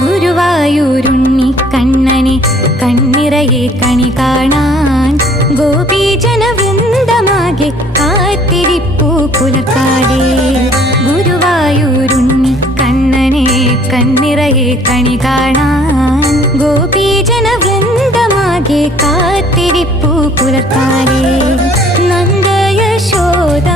ഗുരുവായൂരുണ്ണി കണ്ണനെ കണ്ണിറയെ കണി കാണാൻ ഗോപീജനവൃന്ദമാകെ കാത്തിരിപ്പൂ പുലർക്കാലേ. ഗുരുവായൂരുണ്ണി കണ്ണനെ കണ്ണിറയെ കണി കാണാൻ ഗോപീജനവൃന്ദമാകെ കാത്തിരിപ്പൂ പുലർക്കാലേ. നന്ദയശോദ